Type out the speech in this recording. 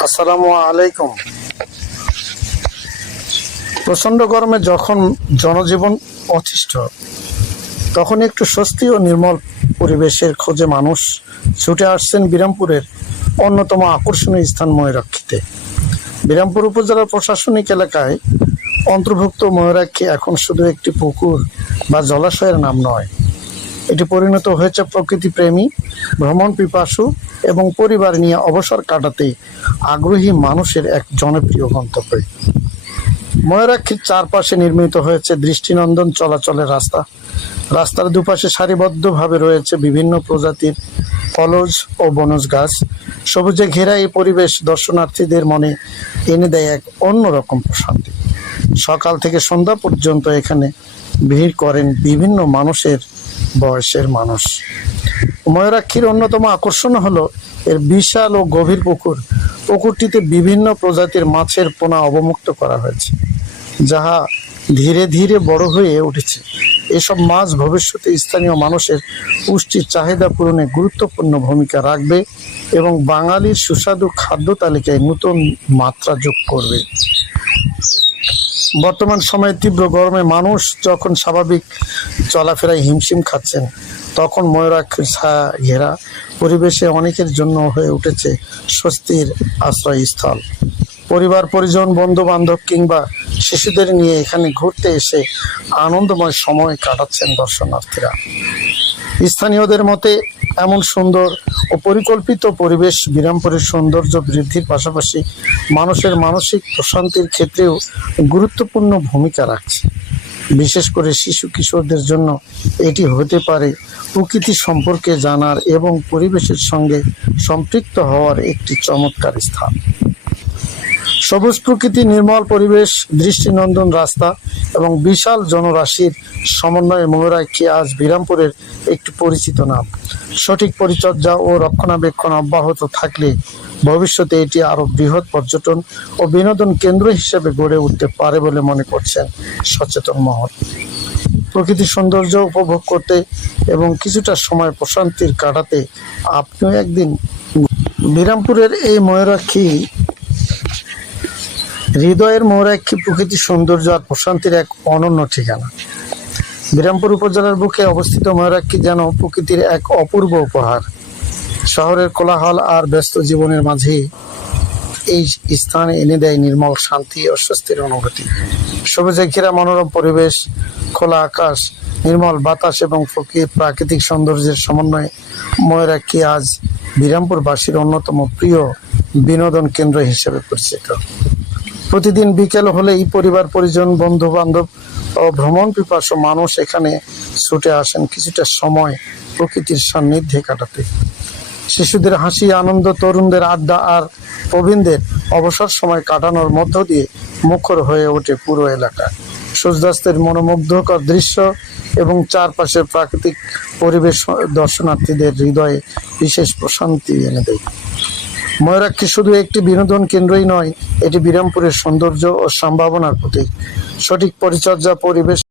আসসালামু আলাইকুম। প্রচণ্ড গরমে যখন জনজীবন অতিষ্ঠ, তখন একটু স্বস্তি ও নির্মল পরিবেশের খোঁজে মানুষ ছুটে আসছেন বিরামপুরের অন্যতম আকর্ষণীয় স্থান ময়ূরাক্ষীতে। বিরামপুর উপজেলার প্রশাসনিক এলাকায় অন্তর্ভুক্ত ময়ূরাক্ষী এখন শুধু একটি পুকুর বা জলাশয়ের নাম নয়, এটি পরিণত হয়েছে প্রকৃতিপ্রেমী, ভ্রমণ পিপাসু এবং পরিবার নিয়ে অবসর কাটাতে আগ্রহী মানুষের এক জনপ্রিয় গন্তব্য। ময়ূরাক্ষীর চারপাশে নির্মিত হয়েছে দৃষ্টিনন্দন চলাচলের রাস্তা। রাস্তার দুপাশে সারিবদ্ধভাবে রয়েছে বিভিন্ন প্রজাতির ফলজ ও বনজ গাছ। সবুজে ঘেরা এই পরিবেশ দর্শনার্থীদের মনে এনে দেয় এক অন্যরকম প্রশান্তি। সকাল থেকে সন্ধ্যা পর্যন্ত এখানে ভিড় করেন বিভিন্ন বয়সের মানুষ। ময়ূরাক্ষীর অন্যতম আকর্ষণ হলো এর বিশাল ও গভীর পুকুর। পুকুরটিতে বিভিন্ন প্রজাতির মাছের পোনা অবমুক্ত করা হয়েছে, যাহা ধীরে ধীরে বড় হয়ে উঠেছে। এসব মাছ ভবিষ্যতে স্থানীয় মানুষের পুষ্টির চাহিদা পূরণে গুরুত্বপূর্ণ ভূমিকা রাখবে এবং বাঙালির সুস্বাদু খাদ্য তালিকায় নতুন মাত্রা যোগ করবে। বর্তমান সময়ে তীব্র গরমে মানুষ যখন স্বাভাবিক চলাফেরায় হিমশিম খাচ্ছেন, তখন ময়ূরাক্ষীর ছায়া ঘেরা পরিবেশে অনেকের জন্য হয়ে উঠেছে স্বস্তির আশ্রয়স্থল। পরিবার পরিজন, বন্ধু বান্ধব কিংবা শিশুদের নিয়ে এখানে ঘুরতে এসে আনন্দময় সময় কাটাচ্ছেন দর্শনার্থীরা। স্থানীয়দের মতে এমন সুন্দর ও পরিকল্পিত পরিবেশ বিরামপুরের সৌন্দর্য বৃদ্ধির পাশাপাশি মানুষের মানসিক প্রশান্তির ক্ষেত্রেও গুরুত্বপূর্ণ ভূমিকা রাখছে। বিশেষ করে শিশু কিশোরদের জন্য এটি হতে পারে প্রকৃতি সম্পর্কে জানার এবং পরিবেশের সঙ্গে সম্পৃক্ত হওয়ার একটি চমৎকার স্থান। সবুজ প্রকৃতি, নির্মল পরিবেশ, দৃষ্টিনন্দন রাস্তা এবং বিশাল জনরাশির সমন্বয়ে ময়ূরাক্ষী আজ বিরামপুরের একটি পরিচিত নাম। সঠিক পরিচর্যা ও রক্ষণাবেক্ষণ অব্যাহত থাকলে ভবিষ্যতে এটি আরও বৃহৎ পর্যটন ও বিনোদন কেন্দ্র হিসেবে গড়ে উঠতে পারে বলে মনে করছেন সচেতন মহল। প্রকৃতির সৌন্দর্য উপভোগ করতে এবং কিছুটা সময় প্রশান্তির কাটাতে আপনিও একদিন বিরামপুরের এই ময়ূরাক্ষী হৃদয়ের ময়ূরাক্ষী প্রকৃতির সৌন্দর্য আর প্রশান্তির এক অনন্য ঠিকানা। বিরামপুর উপজেলার বুকে অবস্থিত ময়ূরাক্ষী যেন প্রকৃতির এক অপূর্ব উপহার। শহরের কোলাহল আর ব্যস্ত জীবনের মাঝে এই স্থানে এনে দেয় নির্মল শান্তি ও স্বস্তির অনুভূতি। সবুজে ঘেরা মনোরম পরিবেশ, খোলা আকাশ, নির্মল বাতাস এবং প্রাকৃতিক সৌন্দর্যের সমন্বয়ে ময়ূরাক্ষী আজ বিরামপুরবাসীর অন্যতম প্রিয় বিনোদন কেন্দ্র হিসেবে পরিচিত। প্রতিদিন বিকেল হলেই পরিবার পরিজন, বন্ধু বান্ধব ও ভ্রমণ পিপাসু মানুষ এখানে ছুটে আসেন কিছুটা সময় প্রকৃতির সান্নিধ্যে কাটাতে। শিশুদের হাসি, আনন্দ, তরুণদের আড্ডা আর প্রবীণদের অবসর সময় কাটানোর মধ্য দিয়ে মুখর হয়ে ওঠে পুরো এলাকা। সূর্যাস্তের মনোমুগ্ধকর দৃশ্য এবং চারপাশের প্রাকৃতিক পরিবেশ দর্শনার্থীদের হৃদয়ে বিশেষ প্রশান্তি এনে দেয়। ময়ূরাক্ষী শুধু একটি বিনোদন কেন্দ্রই নয়, এটি বিরামপুরের সৌন্দর্য ও সম্ভাবনার প্রতীক। সঠিক পরিচর্যা, পরিবেশ